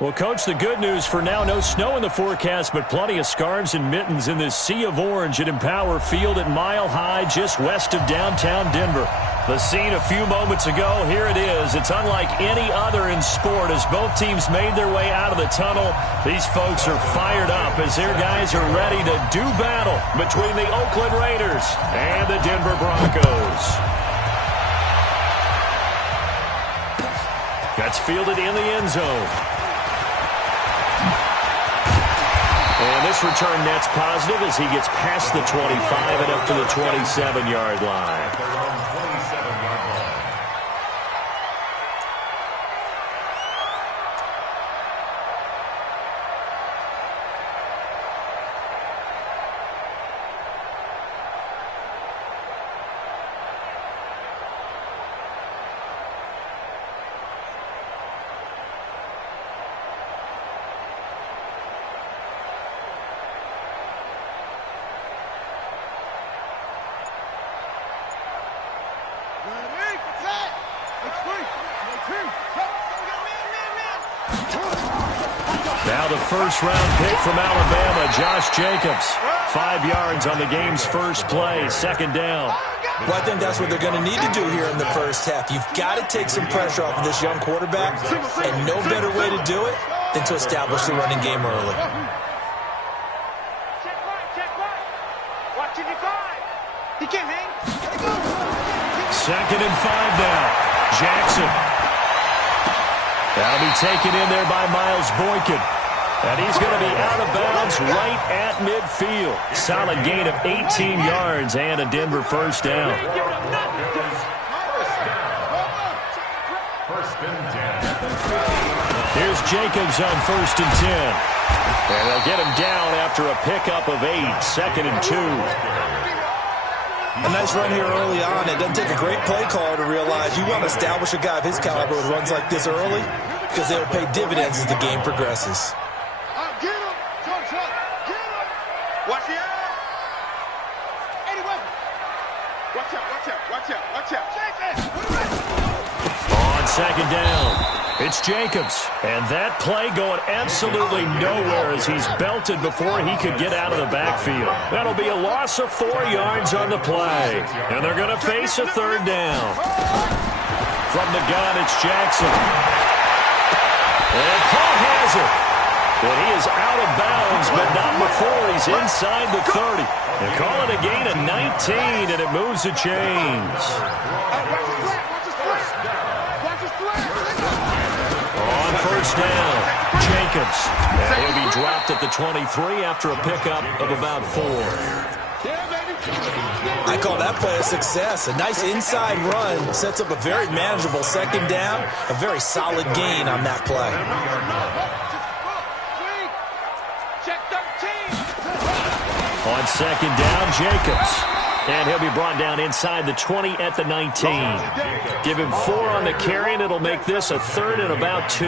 Well, Coach, the good news for now, no snow in the forecast, but plenty of scarves and mittens in this sea of orange at Empower Field at Mile High, just west of downtown Denver. The scene a few moments ago, here it is. It's unlike any other in sport as both teams made their way out of the tunnel. These folks are fired up as their guys are ready to do battle between the Oakland Raiders and the Denver Broncos. That's fielded in the end zone. And this return net's positive as he gets past the 25 and up to the 27-yard line. Now the first-round pick from Alabama, Josh Jacobs. 5 yards on the game's first play, second down. Well, I think that's what they're going to need to do here in the first half. You've got to take some pressure off of this young quarterback, and no better way to do it than to establish the running game early. Check right. Watching your guard. He can't hang. Second and 5 now. Jackson. That'll be taken in there by Miles Boykin. And he's going to be out of bounds right at midfield. Solid gain of 18 yards and a Denver first down. Here's Jacobs on 1st and 10. And they'll get him down after a pickup of 8, 2nd and 2. A nice run here early on. It doesn't take a great play caller to realize you want to establish a guy of his caliber with runs like this early because they will pay dividends as the game progresses. Get him. Watch the eye. Eddie Weber. Watch out. On second down, it's Jacobs. And that play going absolutely nowhere as he's belted before he could get out of the backfield. That'll be a loss of 4 yards on the play. And they're going to face a third down. From the gun, it's Jackson. And Paul has it. And he is out of bounds, but not before he's inside the 30. They call it a gain of 19, and it moves the chains. On first down, Jacobs. And he'll be dropped at the 23 after a pickup of about 4. I call that play a success. A nice inside run sets up a very manageable second down. A very solid gain on that play. On second down, Jacobs. And he'll be brought down inside the 20 at the 19. Give him 4 on the carry, and it'll make this a 3rd and about 2.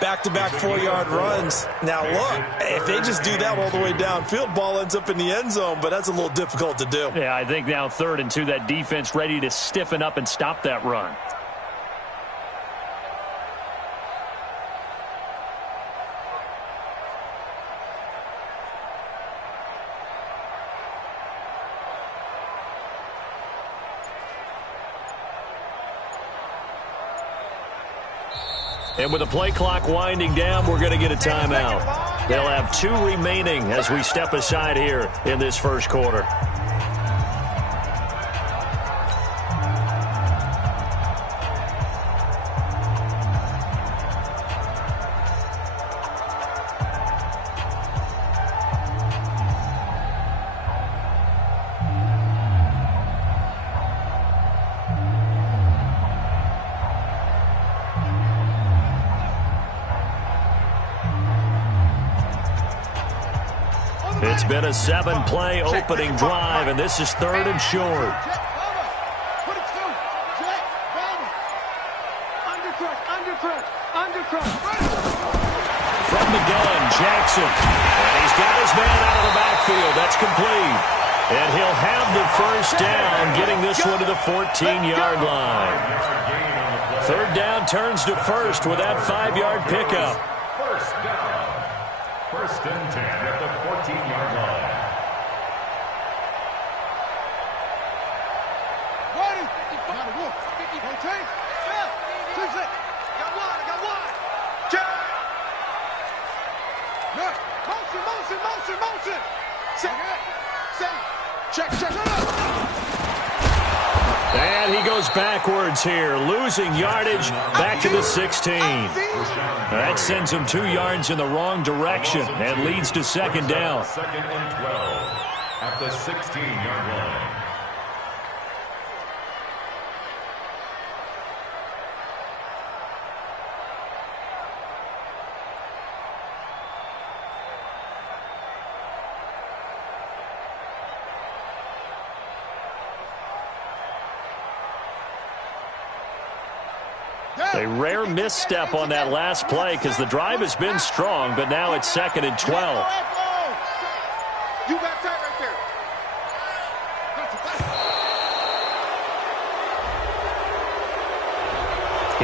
Back-to-back 4-yard runs. Now, look, if they just do that all the way downfield, ball ends up in the end zone, but that's a little difficult to do. Yeah, I think now 3rd and 2, that defense ready to stiffen up and stop that run. And with the play clock winding down, we're going to get a timeout. They'll have 2 remaining as we step aside here in this first quarter. It's been a 7-play opening drive, and this is 3rd and short. From the gun, Jackson. And he's got his man out of the backfield. That's complete. And he'll have the first down, getting this one to the 14-yard line. Third down turns to first with that 5-yard pickup. First down. First and 10 at the 14-yard line. Motion. Check. And he goes backwards here, losing yardage back to the 16. That sends him 2 yards in the wrong direction and leads to second down. Second and 12 at the 16-yard line. A rare misstep on that last play because the drive has been strong, but now it's second and 12. You got tight right there.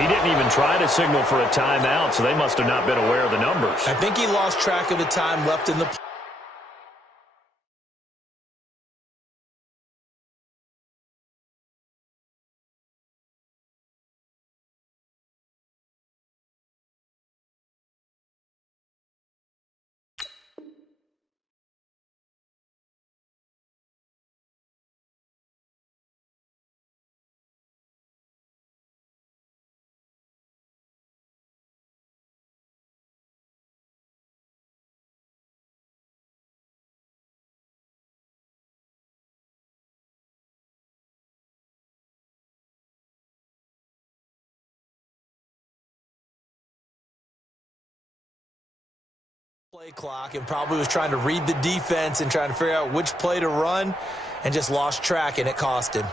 He didn't even try to signal for a timeout, so they must have not been aware of the numbers. I think he lost track of the time left in the play. Play clock and probably was trying to read the defense and trying to figure out which play to run and just lost track, and it cost him.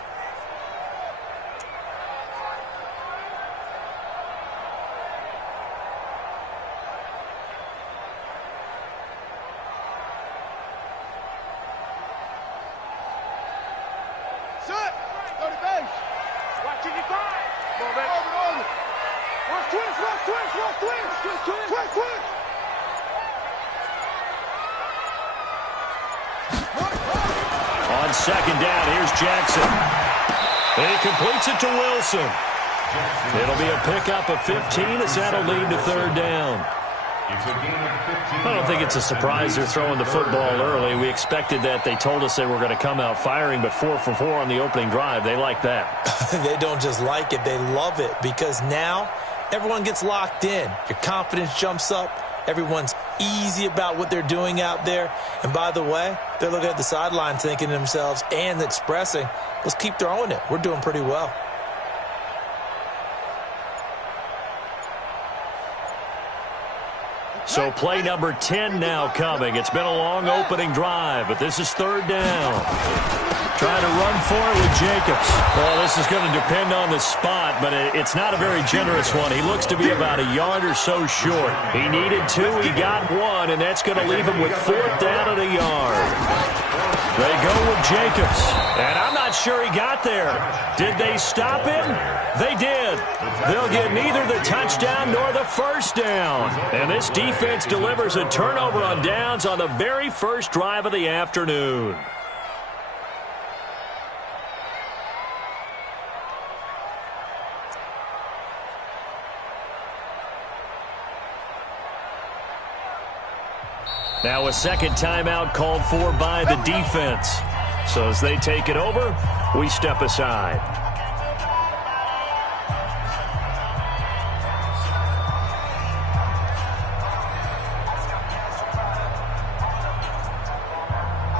Set. Go to base. Watching your guard. Over. Watch twist. On second down, here's Jackson. He completes it to Wilson. It'll be a pickup of 15 as that'll lead to third down. I don't think it's a surprise they're throwing the football early. We expected that. They told us they were going to come out firing, but 4 for 4 on the opening drive. They like that. They don't just like it, they love it, because now everyone gets locked in. Your confidence jumps up. Everyone's easy about what they're doing out there. And by the way, they're looking at the sideline thinking to themselves and expressing, let's keep throwing it. We're doing pretty well. So play number 10 now coming. It's been a long opening drive, but this is third down. Trying to run for it with Jacobs. Well, this is going to depend on the spot, but it's not a very generous one. He looks to be about a yard or so short. He needed 2, he got 1, and that's going to leave him with 4th down and a yard. They go with Jacobs, and I'm not sure he got there. Did they stop him? They did. They'll get neither the touchdown nor the first down. And this defense delivers a turnover on downs on the very first drive of the afternoon. Now a second timeout called for by the defense. So as they take it over, we step aside.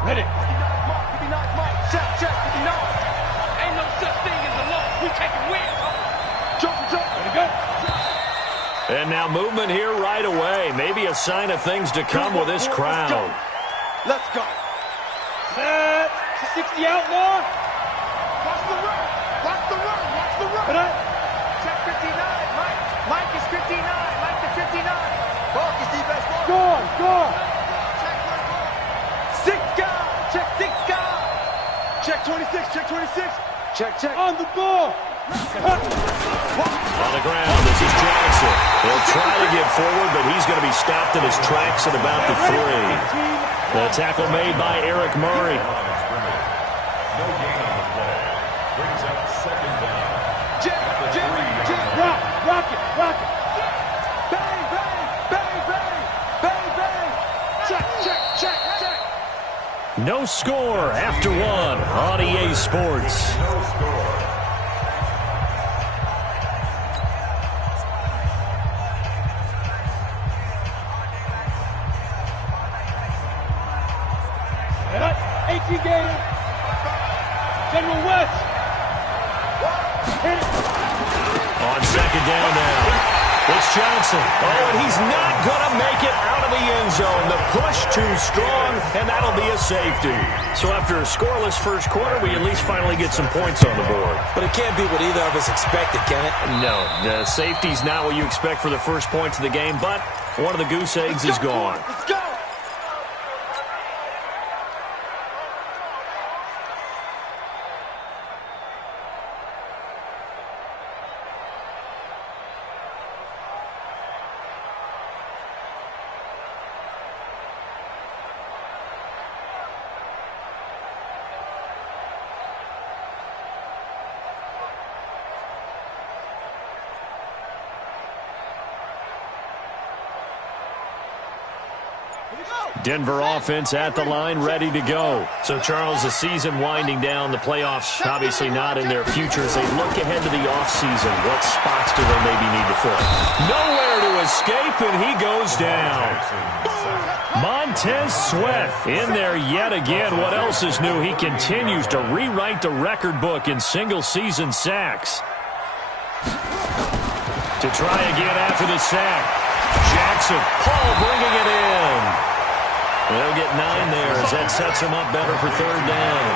Ready. Check. Ain't no such thing as a loss. We taking wins. Jump. Ready to go. And now movement here right away. Maybe a sign of things to come with this crowd. Let's go. Set. 60 outlaw. Watch the run. Check 59. Mike is 59. Mike to 59. Mark is defense. Gone. Check 1. 6 guy. Check 6 guy. Check 26. Check. On the ball. On the ground, this is Johnson. He'll try to get forward, but he's going to be stopped in his tracks at about the 3. The tackle made by Eric Murray. No gain on the play. Brings up second down. Rock it. Bang, bang, bang, bang, bang, bang. Check. No score after 1 on EA Sports. No score. Gator. General West. On second down now. It's Johnson. Oh, and he's not going to make it out of the end zone. The push too strong, and that'll be a safety. So after a scoreless first quarter, we at least finally get some points on the board. But it can't be what either of us expected, can it? No, the safety's not what you expect for the first points of the game, but one of the goose eggs is gone. Let's go. Denver offense at the line, ready to go. So, Charles, the season winding down, the playoffs obviously not in their future. As they look ahead to the offseason, what spots do they maybe need to fill? Nowhere to escape, and he goes down. Montez Sweat in there yet again. What else is new? He continues to rewrite the record book in single-season sacks. To try again after the sack. Jackson, Paul bringing it in. They'll get 9 there as that sets them up better for third down.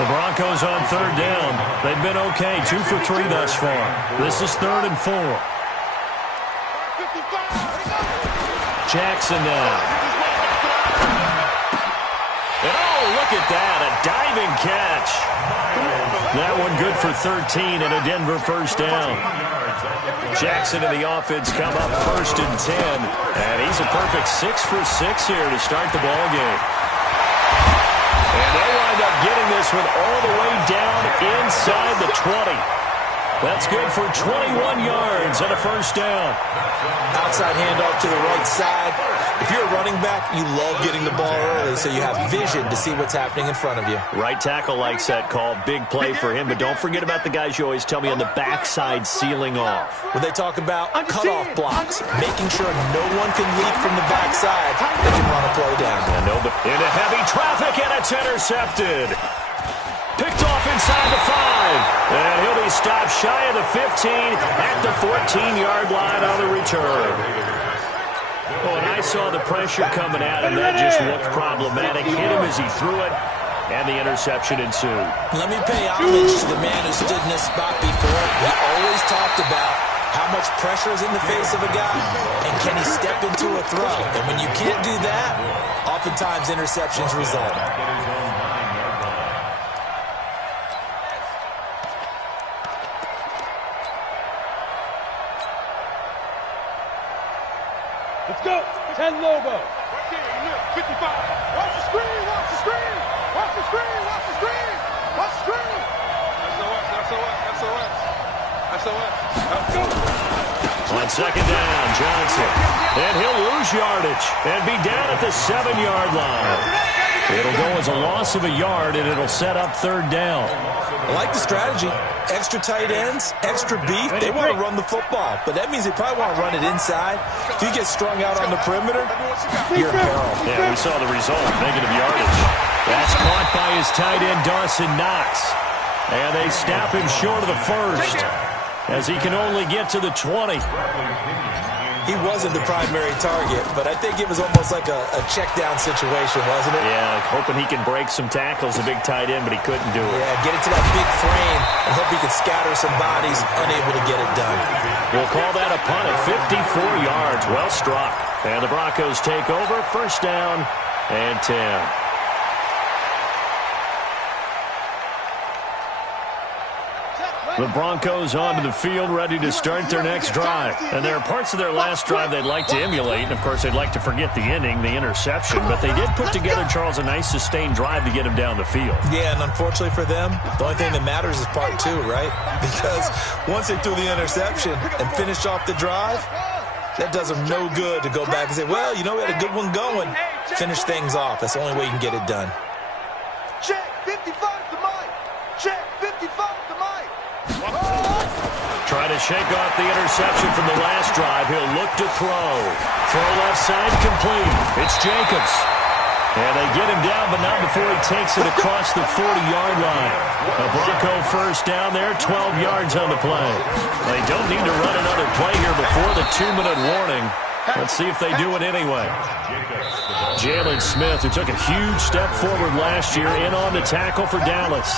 The Broncos on third down. They've been okay, 2 for 3 thus far. This is 3rd and 4. Jackson now. And oh, look at that, a diving catch. That one good for 13 and a Denver first down. Jackson and the offense come up 1st and 10. And he's a perfect 6 for 6 here to start the ball game. And they wind up getting this one all the way down inside the 20. That's good for 21 yards and a first down. Outside handoff to the right side. If you're a running back, you love getting the ball early so you have vision to see what's happening in front of you. Right tackle likes that call. Big play for him, but don't forget about the guys you always tell me on the backside sealing off. When they talk about cutoff blocks, making sure no one can leak from the backside, they can run a play down. Into heavy traffic, and it's intercepted. Picked off inside the 5. And he'll be stopped shy of the 15 at the 14-yard line on the return. Oh, and I saw the pressure coming at him. That just looked problematic. Hit him as he threw it, and the interception ensued. Let me pay homage to the man who stood in this spot before. He always talked about how much pressure is in the face of a guy, and can he step into a throw? And when you can't do that, oftentimes interceptions result. Let's go. 10 logo. Right there, 55. Watch the screen. Watch the screen. Watch the screen. Watch the screen. Watch the screen. SOS. Let's go. On second down, Johnson. And he'll lose yardage and be down at the 7-yard line. It'll go as a loss of a yard, and it'll set up third down. I like the strategy. Extra tight ends, extra beef. They want to run the football, but that means they probably want to run it inside. If you get strung out on the perimeter, you're in peril. Yeah, we saw the result, negative yardage. That's caught by his tight end, Dawson Knox. And they snap him short of the first, as he can only get to the 20. He wasn't the primary target, but I think it was almost like a check-down situation, wasn't it? Yeah, hoping he can break some tackles, a big tight end, but he couldn't do it. Yeah, get it to that big frame and hope he could scatter some bodies, unable to get it done. We'll call that a punt at 54 yards. Well struck. And the Broncos take over, first down and 10. Set, The Broncos onto the field, ready to start their next drive. And there are parts of their last drive they'd like to emulate. And, of course, they'd like to forget the ending, the interception. But they did put together, Charles, a nice sustained drive to get him down the field. Yeah, and unfortunately for them, the only thing that matters is part two, right? Because once they threw the interception and finished off the drive, that does them no good to go back and say, well, you know, we had a good one going. Finish things off. That's the only way you can get it done. Check 55 to Mike. Check 55 to Mike. Try to shake off the interception from the last drive. He'll look to throw. Throw left side complete. It's Jacobs. And they get him down, but not before he takes it across the 40-yard line. A Bronco first down there, 12 yards on the play. They don't need to run another play here before the 2-minute warning. Let's see if they do it anyway. Jalen Smith, who took a huge step forward last year, in on the tackle for Dallas.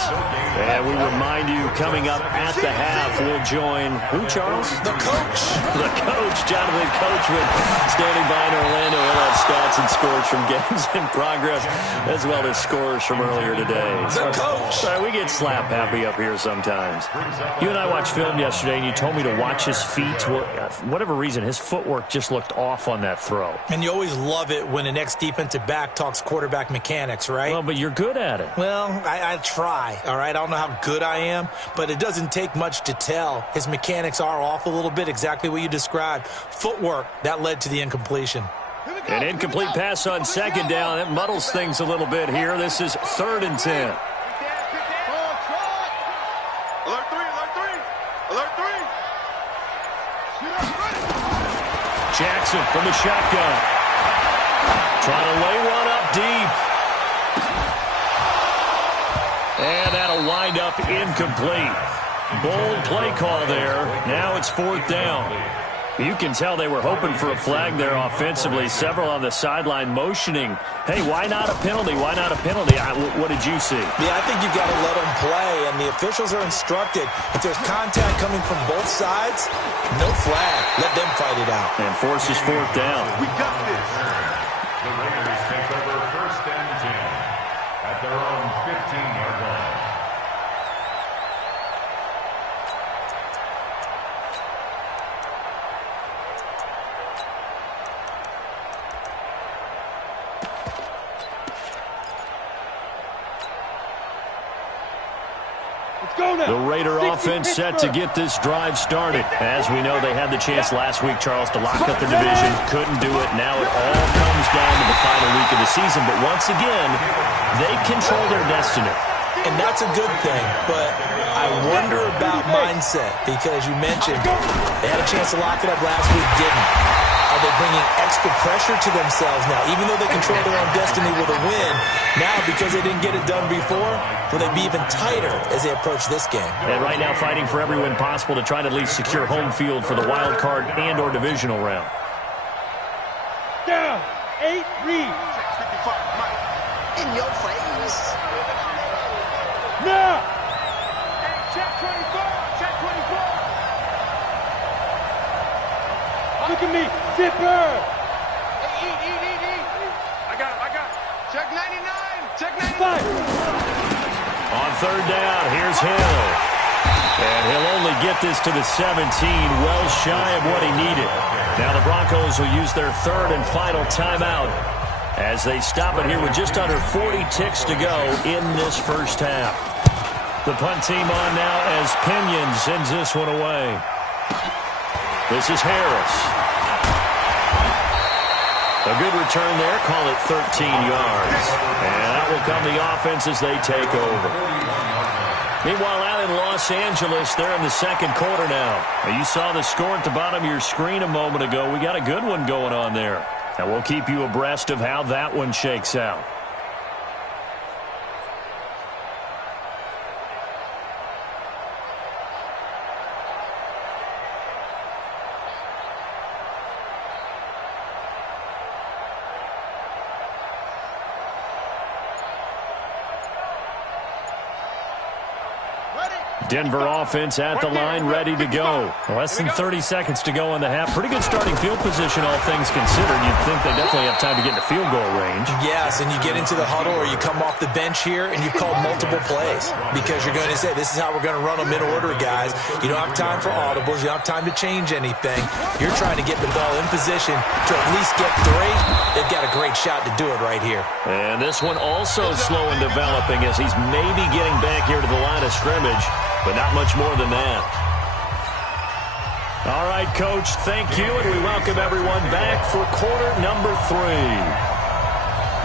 And we remind you, coming up at the half, we'll join, who, Charles? The coach. The coach, Jonathan Coachman, standing by in Orlando. We'll have stats and scores from games in progress, as well as scores from earlier today. The coach. Sorry, we get slap happy up here sometimes. You and I watched film yesterday, and you told me to watch his feet. For whatever reason, his footwork just looked off on that throw. And you always love it when the next defensive back talks quarterback mechanics, right? Well, but you're good at it. Well, I try, all right? I don't know how good I am, but it doesn't take much to tell. His mechanics are off a little bit, exactly what you described. Footwork, that led to the incompletion. An incomplete pass on second down. That muddles things a little bit here. This is 3rd and 10. Alert 3, alert 3. Alert 3. Jackson from the shotgun. Trying to lay one up deep. And that'll wind up incomplete. Bold play call there. Now it's 4th down. You can tell they were hoping for a flag there offensively. Several on the sideline motioning. Hey, why not a penalty? Why not a penalty? What did you see? Yeah, I think you've got to let them play, and the officials are instructed. If there's contact coming from both sides, no flag. Let them fight it out. And forces 4th down. We got this. The Raiders take over 1st and 10 at their own 15-yard line. The Raider offense set to get this drive started. As we know, they had the chance last week, Charles, to lock up the division. Couldn't do it. Now it all comes down to the final week of the season. But once again, they control their destiny. And that's a good thing, but I wonder about mindset, because you mentioned they had a chance to lock it up last week, didn't. Are they bringing extra pressure to themselves now? Even though they control their own destiny with a win, now because they didn't get it done before, will they be even tighter as they approach this game? And right now fighting for every win possible to try to at least secure home field for the wild card and or divisional round. Down. 8 read. Check 55, Mike. In your face. Now. Hey, check 24. Check 24. Look at me. Zipper. Hey, eat. I got him. Check 99. Check 95. On 3rd down, here's Hill. And he'll only get this to the 17, well shy of what he needed. Now the Broncos will use their 3rd and final timeout as they stop it here with just under 40 ticks to go in this first half. The punt team on now as Pinion sends this one away. This is Harris. A good return there. Call it 13 yards. And out will come the offense as they take over. Meanwhile, out in Los Angeles, they're in the 2nd quarter now. You saw the score at the bottom of your screen a moment ago. We got a good one going on there. And we'll keep you abreast of how that one shakes out. Denver offense at the line, ready to go. Less than 30 seconds to go in the half. Pretty good starting field position, all things considered. You'd think they definitely have time to get into field goal range. Yes, and you get into the huddle or you come off the bench here and you've called multiple plays because you're going to say, this is how we're going to run them in order, guys. You don't have time for audibles. You don't have time to change anything. You're trying to get the ball in position to at least get 3. They've got a great shot to do it right here. And this one also slow in developing as he's maybe getting back here to the line of scrimmage. But not much more than that. All right, Coach, thank you, and we welcome everyone back for quarter number 3.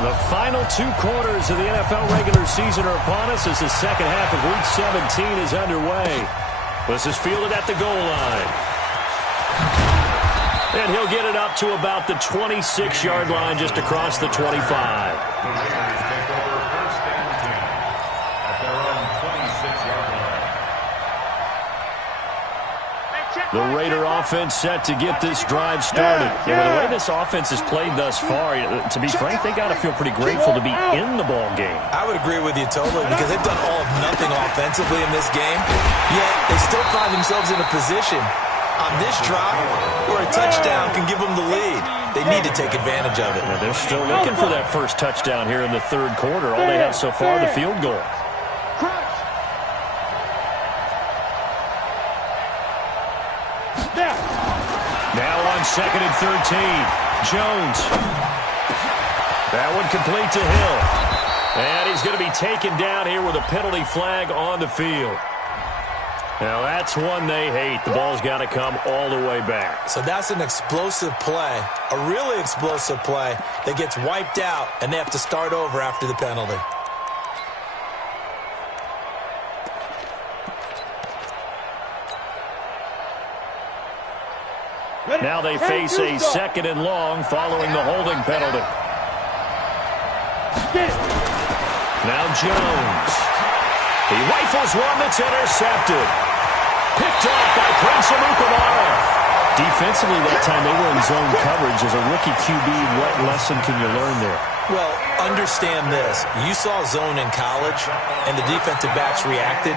The final 2 quarters of the NFL regular season are upon us as the second half of Week 17 is underway. This is fielded at the goal line. And he'll get it up to about the 26-yard line just across the 25. The Raider offense set to get this drive started. Yeah, well, the way this offense has played thus far, to be frank, they got to feel pretty grateful to be in the ball game. I would agree with you totally because they've done all of nothing offensively in this game, yet they still find themselves in a position on this drive where a touchdown can give them the lead. They need to take advantage of it. Yeah, they're still looking for that first touchdown here in the third quarter. All they have so far, the field goal. Now on 2nd and 13, Jones. That one complete to Hill. And he's going to be taken down here with a penalty flag on the field. Now that's one they hate. The ball's got to come all the way back. So that's an explosive play, a really explosive play that gets wiped out, and they have to start over after the penalty. Now they face a 2nd and long following the holding penalty. Now Jones. He rifles one that's intercepted. Picked off by Prince Amukamara. Defensively that time they were in zone coverage. As a rookie QB, what lesson can you learn there? Well, understand this. You saw zone in college, and the defensive backs reacted,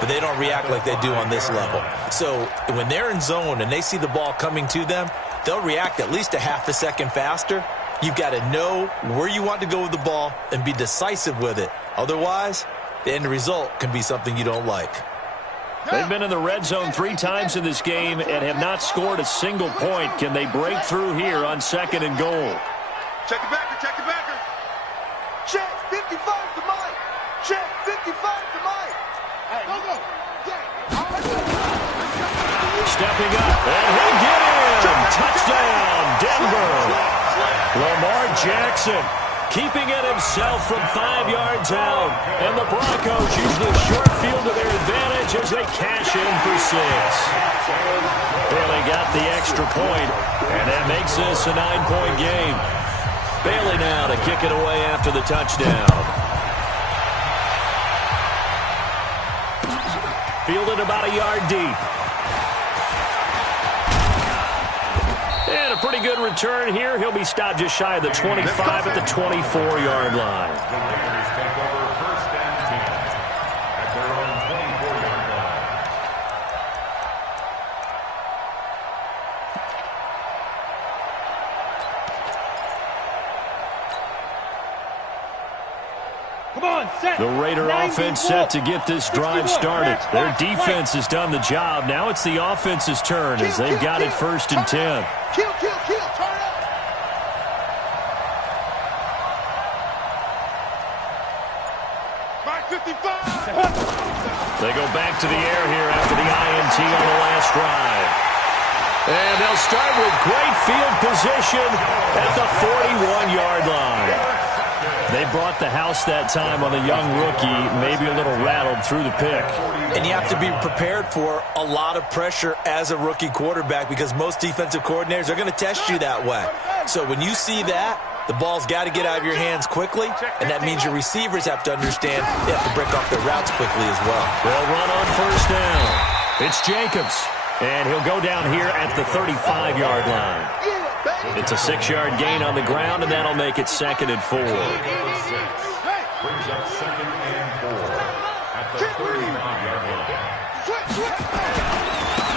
but they don't react like they do on this level. So when they're in zone and they see the ball coming to them, they'll react at least a half a second faster. You've got to know where you want to go with the ball and be decisive with it. Otherwise, the end result can be something you don't like. They've been in the red zone 3 times in this game and have not scored a single point. Can they break through here on 2nd and goal? Check the backer, check the backer. Check 55 to Mike. Check 55 to Mike. Hey, go. Stepping up, and he'll get in. Touchdown, Denver. Lamar Jackson keeping it himself from 5 yards out. And the Broncos use the short field to their advantage as they cash in for 6. Well, they got the extra point, and that makes this a 9-point game. Bailey now to kick it away after the touchdown. Fielded about a yard deep. And a pretty good return here. He'll be stopped just shy of the 25 at the 24-yard line. The Raiders take over 1st and 10 at their own 24-yard line. Come on, set. The Raider offense set to get this drive started. Their defense has done the job. Now it's the offense's turn as they've got it 1st and 10. Kill, turn up. Mark 55. They go back to the air here after the INT on the last drive. And they'll start with great field position at the 41-yard line. They brought the house that time on the young rookie, maybe a little rattled through the pick. And you have to be prepared for a lot of pressure as a rookie quarterback because most defensive coordinators are going to test you that way. So when you see that, the ball's got to get out of your hands quickly, and that means your receivers have to understand they have to break off their routes quickly as well. They'll run on 1st down. It's Jacobs, and he'll go down here at the 35-yard line. It's a 6-yard gain on the ground, and that'll make it 2nd and 4. Brings up 2nd and 4 at the 35-yard line.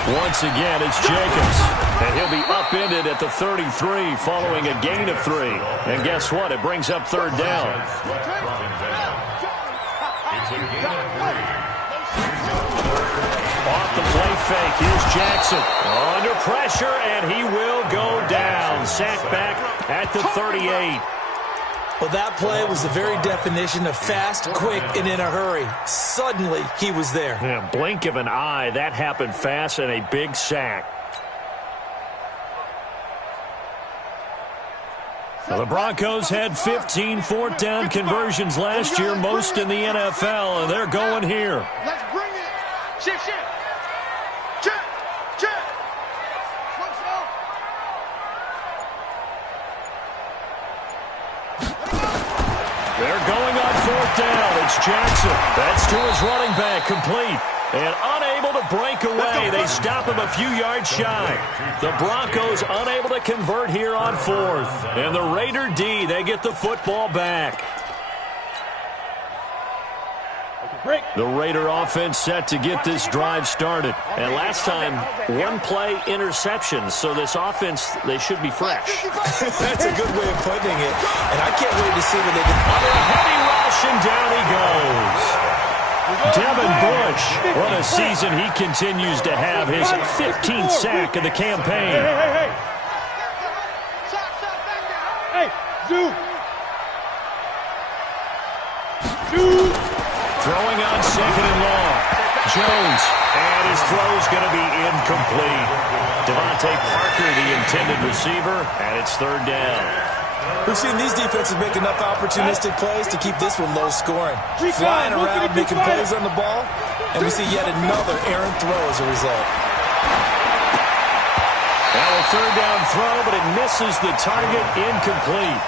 Once again, it's Jacobs. And he'll be upended at the 33 following a gain of 3. And guess what? It brings up third down. It's a gain of 3. Off the play fake. Here's Jackson. Under pressure, and he will go down. Sacked back at the 38. Well, that play was the very definition of fast, quick, and in a hurry. Suddenly, he was there. Yeah, blink of an eye. That happened fast and a big sack. Well, the Broncos had 15 fourth down conversions last year, most in the NFL, and they're going here. Let's bring it. Shift. Check. They're going on fourth down. It's Jackson. That's to his running back, complete. And unable to break away. They stop him a few yards shy. The Broncos unable to convert here on fourth. And the Raider D, they get the football back. The Raider offense set to get this drive started. And last time, one play interception. So this offense, they should be fresh. That's a good way of putting it. And I can't wait to see what they do. Under a heavy rush, and down he goes. Devin Bush, what a season he continues to have. His 15th sack of the campaign. Hey, Zoo. Throwing on second and long. Jones, and his throw's going to be incomplete. Devontae Parker, the intended receiver, and it's third down. We've seen these defenses make enough opportunistic plays to keep this one low scoring. Flying around, making plays on the ball, and we see yet another errant throw as a result. Now a third down throw, but it misses the target, incomplete.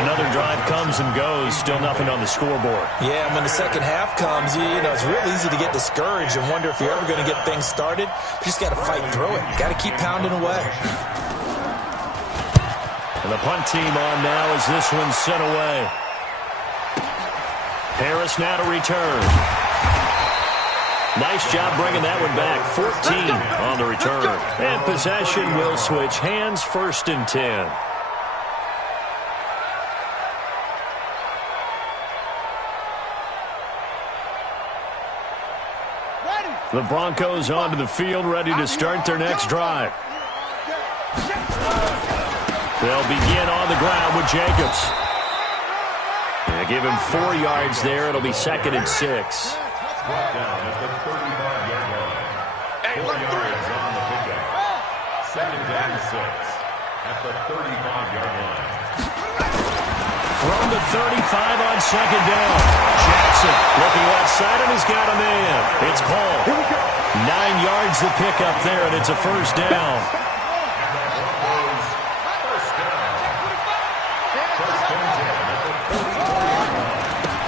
Another drive comes and goes, still nothing on the scoreboard. Yeah, and when the second half comes, you know, it's real easy to get discouraged and wonder if you're ever going to get things started. You just got to fight through it. Got to keep pounding away. And the punt team on now as this one's sent away. Harris now to return. Nice job bringing that one back. 14 on the return. And possession will switch hands, 1st and 10. The Broncos onto the field, ready to start their next drive. They'll begin on the ground with Jacobs. They give him 4 yards there. It'll be 2nd and 6. Brought down at the 35-yard line. 4 yards on the pickup. 2nd and 6 at the 35-yard line. From the 35 on 2nd down. Jackson looking left side, and he's got a man. It's Paul. 9 yards the pickup there, and it's a 1st down.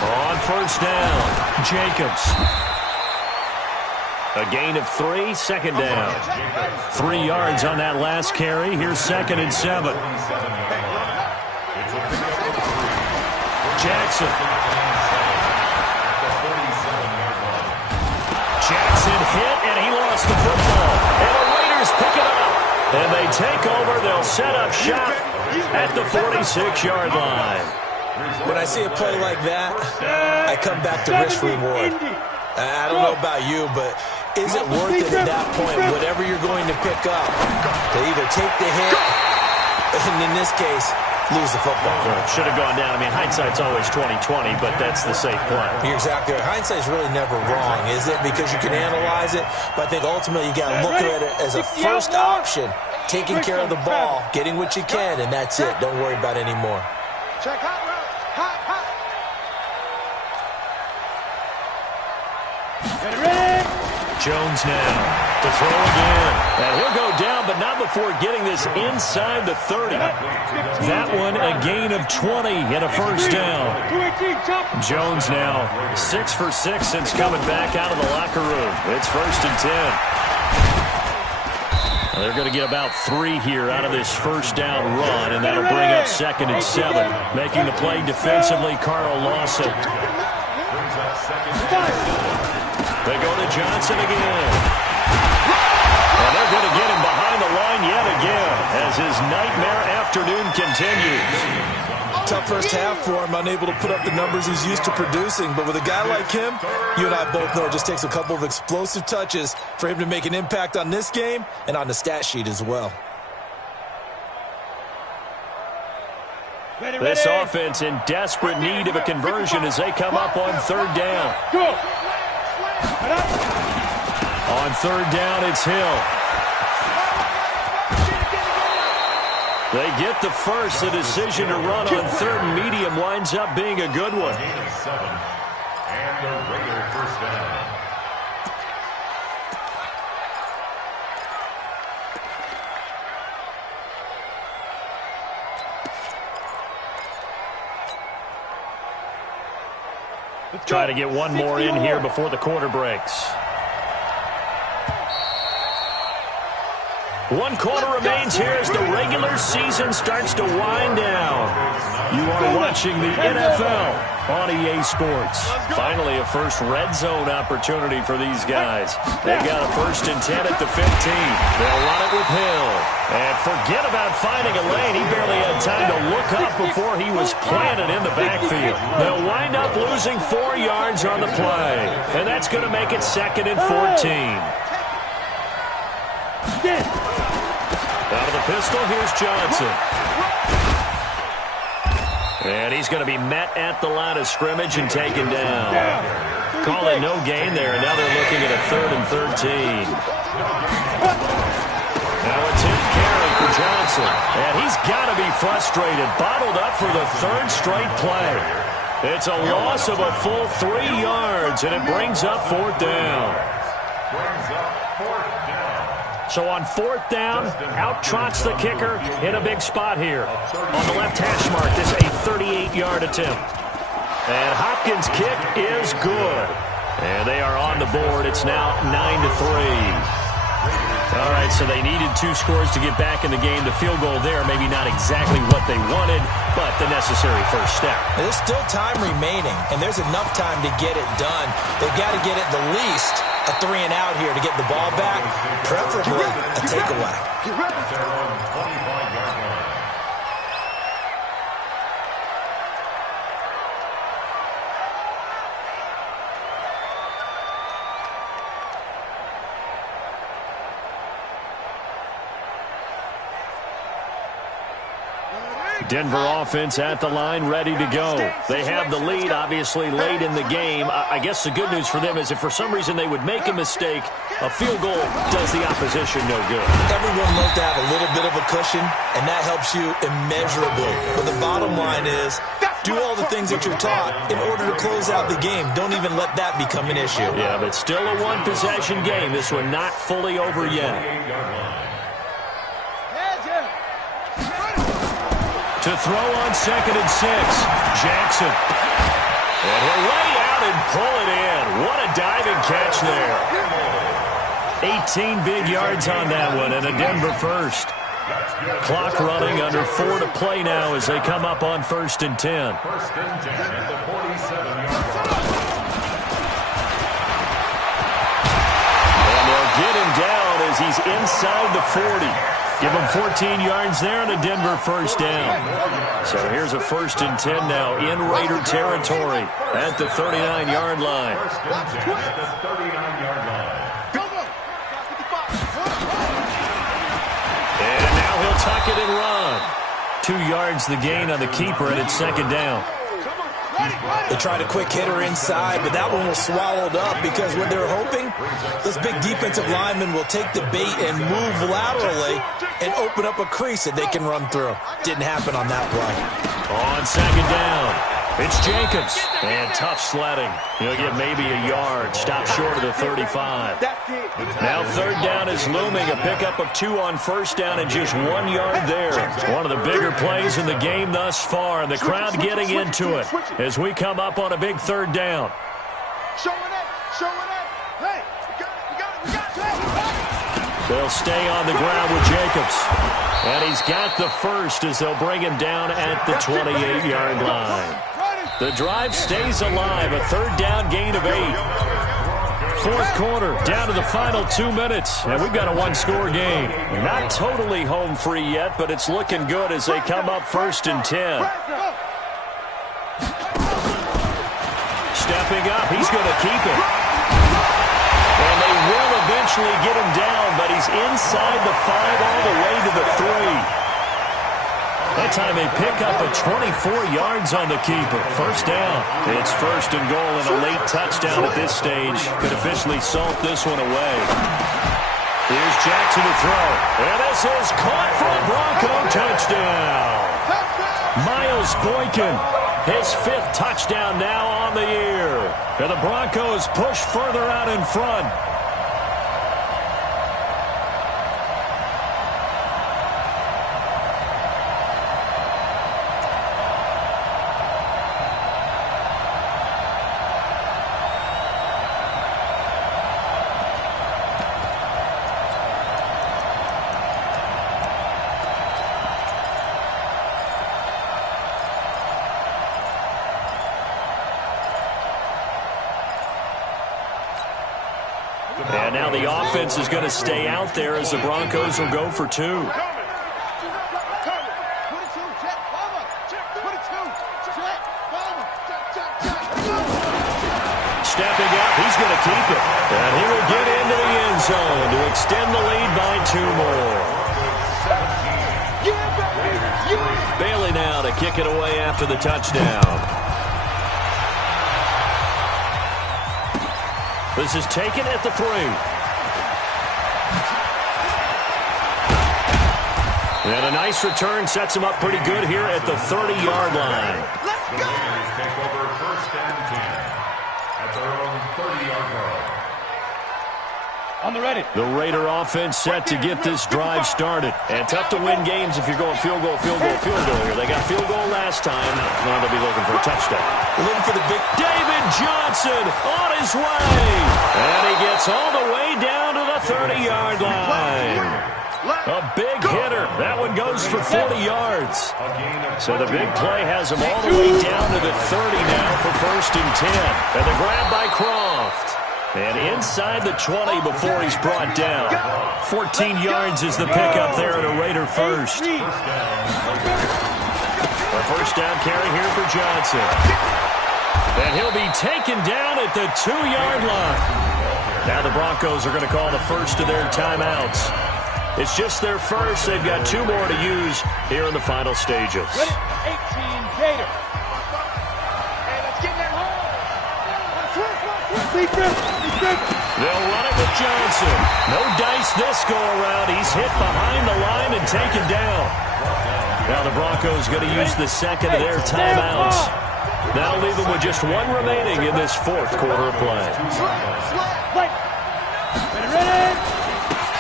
On 1st down, Jacobs. A gain of 3, 2nd down. 3 yards on that last carry. Here's 2nd and 7. Jackson. Jackson hit, and he lost the football. And the Raiders pick it up. And they take over. They'll set up shop at the 46-yard line. When I see a play like that, I come back to risk-reward. I don't know about you, but is it worth it at that point, whatever you're going to pick up, to either take the hit, and in this case, lose the football? Should have gone down. I mean, hindsight's always 20/20, but that's the safe play. You're exactly right. Hindsight's really never wrong, is it? Because you can analyze it, but I think ultimately you got to look at it as a first option, taking care of the ball, getting what you can, and that's it. Don't worry about any more. Check hot route. Hot. Get ready. Jones now to throw again. And he'll go down, but not before getting this inside the 30. That one a gain of 20 and a 1st down. Jones now 6 for 6 since coming back out of the locker room. It's 1st and 10. They're going to get about 3 here out of this 1st down run, and that'll bring up 2nd and 7. Making the play defensively, Carl Lawson. They go to Johnson again. And they're going to get him behind the line yet again as his nightmare afternoon continues. Tough first half for him, unable to put up the numbers he's used to producing. But with a guy like him, you and I both know it just takes a couple of explosive touches for him to make an impact on this game and on the stat sheet as well. This offense in desperate need of a conversion as they come up on third down. On third down, it's Hill. They get the first. The decision to run on third and medium winds up being a good one. And the Raider first down. Try to get one more in here before the quarter breaks. 1 quarter remains here as the regular season starts to wind down. You are watching the NFL on EA Sports. Finally, a first red zone opportunity for these guys. They've got a 1st and 10 at the 15. They'll run it with Hill. And forget about finding a lane. He barely had time to look up before he was planted in the backfield. They'll wind up losing 4 yards on the play. And that's going to make it 2nd and 14. Out of the pistol, here's Johnson. And he's going to be met at the line of scrimmage and taken down. Call it no gain there, and now they're looking at a 3rd and 13. Now a 10th carry for Johnson. And he's got to be frustrated. Bottled up for the 3rd straight play. It's a loss of a full 3 yards, and it brings up 4th down. So on 4th down, out trots the kicker in a big spot here. On the left hash mark, this is a 38-yard attempt. And Hopkins' kick is good. And they are on the board. It's now 9-3. All right, so they needed 2 scores to get back in the game. The field goal there, maybe not exactly what they wanted, but the necessary first step. There's still time remaining, and there's enough time to get it done. They've got to get it the least a 3 and out here to get the ball back, preferably a takeaway. Denver offense at the line, ready to go. They have the lead, obviously, late in the game. I guess the good news for them is if for some reason they would make a mistake, a field goal does the opposition no good. Everyone loves to have a little bit of a cushion, and that helps you immeasurably. But the bottom line is, do all the things that you're taught in order to close out the game. Don't even let that become an issue. Yeah, but still a one-possession game. This one not fully over yet. To throw on 2nd and 6, Jackson. And he'll lay out and pull it in. What a diving catch there. 18 big yards on that one, and a Denver first. Clock running, under 4 to play now as they come up on 1st and 10. 1st and 10 at the 47-yard line. And they'll get him down as he's inside the 40. Give him 14 yards there and a Denver first down. So here's a 1st and 10 now in Raider territory at the 39-yard line. 1st and 10 at the 39-yard line. And now he'll tuck it and run. 2 yards the gain on the keeper, and it's 2nd down. They tried a quick hitter inside, but that one was swallowed up because what they're hoping, this big defensive lineman will take the bait and move laterally and open up a crease that they can run through. Didn't happen on that play. On 2nd down, it's Jacobs. And tough sledding. He'll get maybe a yard. Stop short of the 35. Now 3rd down is looming. A pickup of 2 on 1st down and just 1 yard there. One of the bigger plays in the game thus far. And the crowd getting into it as we come up on a big 3rd down. They'll stay on the ground with Jacobs. And he's got the first as they'll bring him down at the 28-yard line. The drive stays alive. A 3rd down gain of 8. Fourth quarter, down to the final 2 minutes, and we've got a one-score game. Not totally home free yet, but it's looking good as they come up 1st and 10. Stepping up, he's going to keep it. And they will eventually get him down, but he's inside the 5 all the way to the 3. That time they pick up a 24 yards on the keeper. First down. It's 1st and goal and a late touchdown at this stage. Could officially salt this one away. Here's Jackson to throw. And this is caught for a Bronco touchdown. Miles Boykin, his 5th touchdown now on the year. And the Broncos push further out in front. And now the offense is going to stay out there as the Broncos will go for 2. Stepping up, he's going to keep it. And he will get into the end zone to extend the lead by 2 more. Bailey now to kick it away after the touchdown. This is taken at the 3. And a nice return sets him up pretty good here at the 30-yard line. Let's go! The Raiders take over 1st and 10 at their own 30-yard line. On the ready. The Raider offense set to get this drive started. And tough to win games if you're going field goal here. They got field goal last time. Now they'll be looking for a touchdown. Looking for the big... David Johnson on his way. And he gets all the way down to the 30-yard line. A big hitter. That one goes for 40 yards. So the big play has him all the way down to the 30 now for 1st and 10. And the grab by Croft. And inside the 20 before he's brought down. 14 yards is the pickup there at a Raider first. A first down carry here for Johnson. And he'll be taken down at the 2-yard line. Now the Broncos are going to call the first of their timeouts. It's just their first. They've got 2 more to use here in the final stages. 18 Gator. They'll run it with Johnson. No dice this go-around. He's hit behind the line and taken down. Now the Broncos going to use the second of their timeouts. That'll leave them with just 1 remaining in this 4th quarter of play.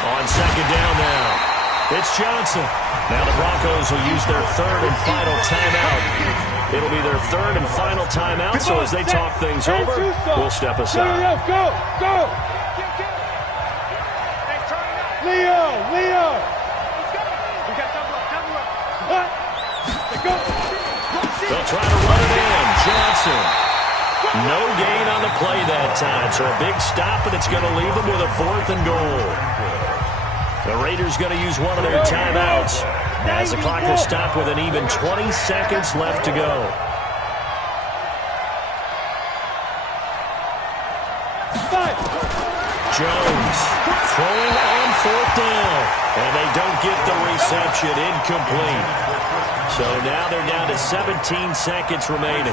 On second down now. It's Johnson. Now the Broncos will use their 3rd and final timeout. It'll be their 3rd and final timeout, so as they talk things over, we'll step aside. Go! Leo! They'll try to run it in. Johnson. No gain on the play that time, so a big stop, and it's going to leave them with a 4th and goal. The Raiders going to use one of their timeouts as the clock will stop with an even 20 seconds left to go. Jones throwing on 4th down, and they don't get the reception. Incomplete. So now they're down to 17 seconds remaining.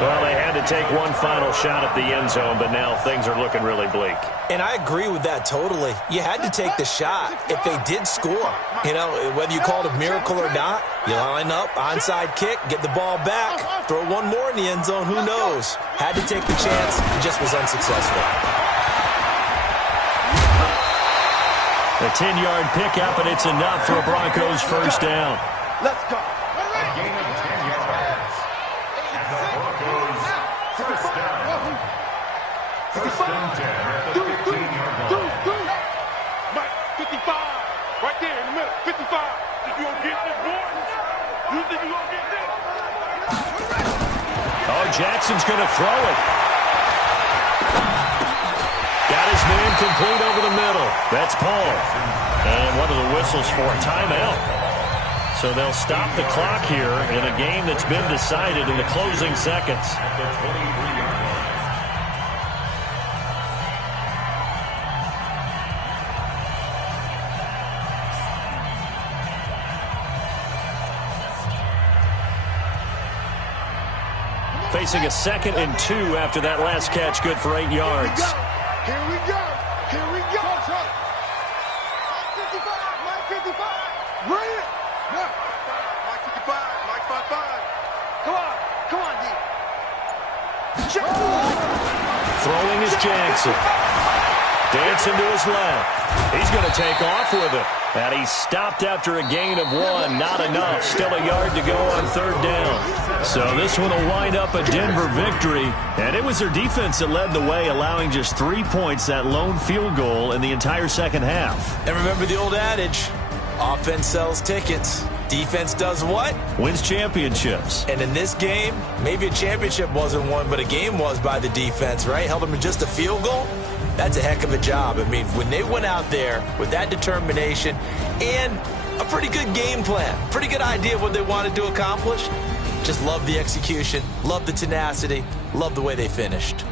Well, they had to take one final shot at the end zone, but now things are looking really bleak. And I agree with that totally. You had to take the shot if they did score. You know, whether you call it a miracle or not, you line up, onside kick, get the ball back, throw one more in the end zone, who knows? Had to take the chance, just was unsuccessful. A 10-yard pickup, and it's enough for a Broncos first down. Let's go. A gain of 10 yards. And the Broncos first down. 1st and 10 at the 15-yard line. Mike, 55. Right there in the middle. 55. Think you gonna get this, boy? You think you gonna get this? Oh, Jackson's going to throw it. Got man complete over the middle. That's Paul. And what are the whistles for? Timeout. So they'll stop the clock here in a game that's been decided in the closing seconds. Facing a 2nd and 2 after that last catch, good for 8 yards. Here we go. Here we go. Mike 55. Mike 55. Bring it. Yeah. Mike 55. Mike 55. Come on. Come on, D. Throwing is Jackson. Dancing to his left. He's going to take off with it. And he stopped after a gain of 1. Not enough. Still a yard to go on 3rd down. So this one will wind up a Denver victory. And it was their defense that led the way, allowing just 3 points, that lone field goal in the entire second half. And remember the old adage, offense sells tickets. Defense does what? Wins championships. And in this game, maybe a championship wasn't won, but a game was by the defense, right? Held them to just a field goal. That's a heck of a job. I mean, when they went out there with that determination and a pretty good game plan, pretty good idea of what they wanted to accomplish, just love the execution, love the tenacity, love the way they finished.